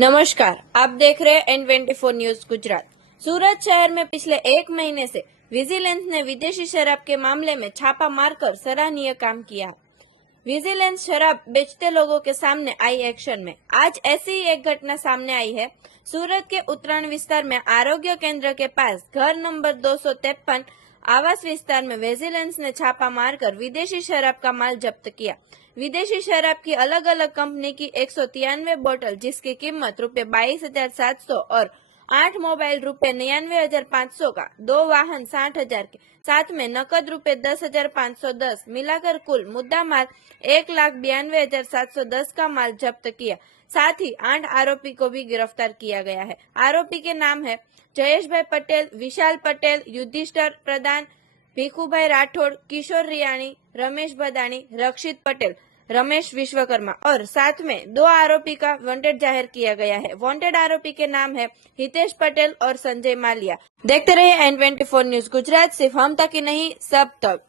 नमस्कार, आप देख रहे हैं N24 न्यूज गुजरात। सूरत शहर में पिछले एक महीने से विजिलेंस ने विदेशी शराब के मामले में छापा मारकर सराहनीय काम किया। विजिलेंस शराब बेचते लोगों के सामने आई एक्शन में। आज ऐसी ही एक घटना सामने आई है। सूरत के उत्तरायण विस्तार में आरोग्य केंद्र के पास घर नंबर 253 आवास विस्तार में विजिलेंस ने छापा मारकर विदेशी शराब का माल जब्त किया। विदेशी शराब की अलग अलग कंपनी की 193 बोतल, जिसकी कीमत ₹22,700 और 8 मोबाइल ₹99,500 का, 2 वाहन 60,000 के, साथ में नकद ₹10,510 मिलाकर कुल मुद्दा माल 1,92,710 का माल जब्त किया। साथ ही 8 आरोपी को भी गिरफ्तार किया गया है। आरोपी के नाम है जयेश भाई पटेल, विशाल पटेल, युधिष्ठर प्रधान, भीखुभाई राठौड़, किशोर रियाणी, रमेश भदानी, रक्षित पटेल, रमेश विश्वकर्मा और साथ में 2 आरोपी का वांटेड जाहिर किया गया है। वांटेड आरोपी के नाम है हितेश पटेल और संजय मालिया। देखते रहिए N24 न्यूज गुजरात, सिर्फ हम तक ही नहीं सब तक।